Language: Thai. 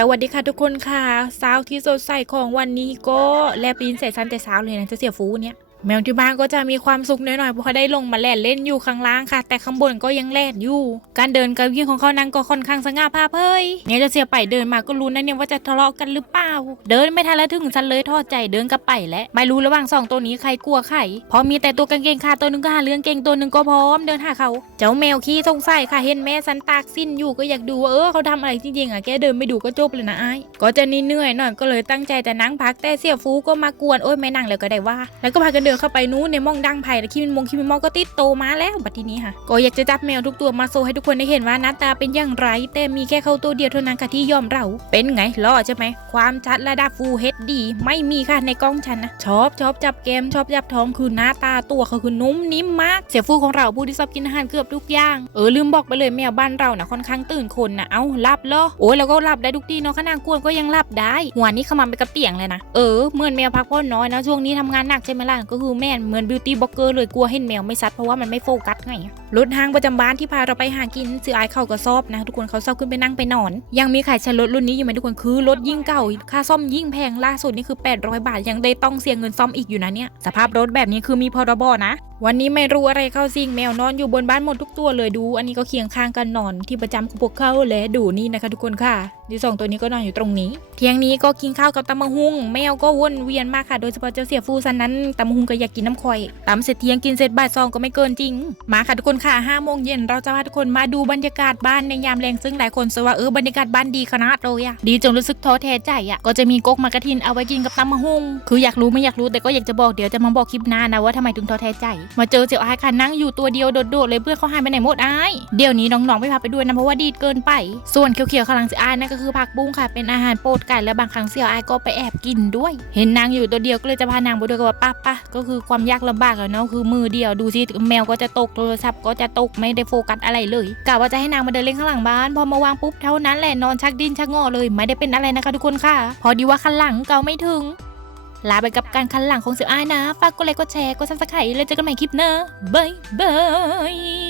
สวัสดีค่ะทุกคนค่ะสาวที่สดใสของวันนี้ก็แลบลิ้นใส่ซันแต่เช้าเลยนะจะเสียฟูเนี่ย แมวที่บ้านก็จะมีความสุขน้อยๆเพราะเขาได้ลงมาแล่นเล่นอยู่ข้างล่างค่ะ แต่ข้างบนก็ยังแล่นอยู่ การเดินการวิ่งของเขานั้นก็ค่อนข้างสง่าผ่าเผยเนี่ยจะเสียไปเดินมาก็รู้นะเนี่ยว่าจะทะเลาะกันหรือเปล่า เดินไม่ทันแล้วถึงฉันเลยทอดใจเดินกับไปแล้วไม่รู้ระหว่างสองตัวนี้ใครกลัวใครเพราะมีแต่ตัวกางเกงขาตัวหนึงก็หาเรื่องเก่งตัวหนึงก็พร้อมเดินหาเขา เจ้าแมวขี้สงสัยค่ะเห็นแม่สันตากสิ้นอยู่ก็อยากดูว่าเออเขาทำอะไรจริงๆอะแกเดินไม่ดูก็จบเลยนะไอ้ก็จะนี่เหนื่อยหน่อยก็เลยตั้งใจจะนั่งพักแต่เสียฟูก็มากวนโอ้ยไม่นั่งแล้วก็ได้ว่า แล้วก็พากันเดินเข้าไปนู้นในมองดังไผ่แล้วขี้มินมงขี้มินมองก็ติดโตมาแล้วบัดทีนี้ค่ะก็อยากจะจับแมวทุกตัวมาโซให้ทุกคนได้เห็นว่าหน้าตาเป็นอย่างไร แต่มีแค่เขาตัวเดียวเท่านั้นค่ะที่ยอมเรา เป็นไงล่อใช่ไหมความชัดระดับฟูเฮดดีไม่มีค่ะในกล้องฉันนะชอบชอบจับแกมชอบจับท้องคือหน้าตาตัวเขาคือนุ่มนิ่มมาก เสียฟูของเราผู้ที่ชอบกินอาหารเกือบทุกอย่างเออลืมบอกไปเลยแมวบ้านเรานะค่อนข้างตื่นคนนะเอ้าหลับเหรอโอ้ยแล้วก็หลับได้ทุกทีเนาะขนาดกวนก็ยังหลับได้หัวนี้ขมำไปกับเตียงเลยนะเออเหมือนแมวพักผ่อนน้อยนะช่วงนี้ทำงานหนักใช่ไหมล่ะก็คือแม่นเหมือนบิวตี้บล็อกเกอร์เลยกลัวเห็นแมวไม่ซัดเพราะว่ามันไม่โฟกัส ไงรถห้างประจำบ้านที่พาเราไปหากินซื้อไอายเข้าก็ซอบนะ ทุกคนเขาชอบขึ้นไปนั่งไปนอน ยังมีขายชนรถรุ่นนี้อยู่ไหมทุกคนคือรถยิ่งเก่า ค่าซ่อมยิ่งแพงล่าสุดนี่คือ 800 บาท ยังได้ต้องเสียเงินซ่อมอีกอยู่นะเนี่ยสภาพรถแบบนี้คือมีพรบนะ วันนี้ไม่รู้อะไรเข้าซิงแมวนอนอยู่บนบ้านหมดทุกตัวเลยดู อันนี้ก็เคียงข้างกันนอนที่ประจำของพวกเขาและดูนี่นะคะทุกคนค่ะดีสองตัวนี้ก็นอนอยู่ตรงนี้ เที่ยงนี้ก็กินข้าวกับตำมะฮุงแมวก็วนเวียนมากค่ะโดยเฉพาะเจ้าเสียฟูซันนั้นตำมะฮุงก็อยากกินน้ำข่อยตำเสร็จเที่ยงกินเสร็จบ่ายสองก็ไม่เกินจริงมาค่ะทุกคนค่ะห้าโมงเย็นเราจะพาทุกคนมาดูบรรยากาศบ้านในยามแรงซึ่งหลายคนสว่าเออบรรยากาศบ้านดีขนาดเลยอะดีจนรู้สึกท้อแท้ใจอะก็จะมีก๊กมากระทินเอาไว้กินกับตำมะฮุงคืออยากรู้ไม่อยากรู้แต่ก็อยากจะบอกเดี๋ยวจะมาบอกคลิปหน้านะว่าทำไมถึงท้อแท้ใจ มาเจอเจียอายค่ะนั่งอยู่ตัวเดียวโดดๆเลยเพื่อนเขาหายไปไหนหมดอายเดี๋ยวนี้น้องๆไม่พาไปด้วยนะเพราะว่าดีดเกินไป ส่วนเขียวๆข้างหลังเสียอายนั่นก็คือผักบุ้งค่ะเป็นอาหารโปรดไก่และบางครั้งเสี่ยวอายก็ไปแอบกินด้วย เห็นนางอยู่ตัวเดียวก็เลยจะพานางไปด้วยก็ว่าป้าป้าก็คือความยากลำบากแล้วเนาะคือมือเดียวดูสิแมวก็จะตกทรศัพท์ก็จะตกไม่ได้โฟกัสอะไรเลยกะว่าจะให้นางมาเดินเล่นข้างหลังบ้าน พอมาวางปุ๊บเท่านั้นแหละนอนชักดิ้นชักงอเลย ไม่ได้เป็นอะไรนะคะทุกคนค่ะ พอดีว่าข้างหลังเกาไม่ถึงลาไปกับการคันหลังของเสี่ยวอายนะ ฝากกดไลค์กดแชร์กดซับสไครต์แล้วเจอกันใหม่คลิปหน้าบายบาย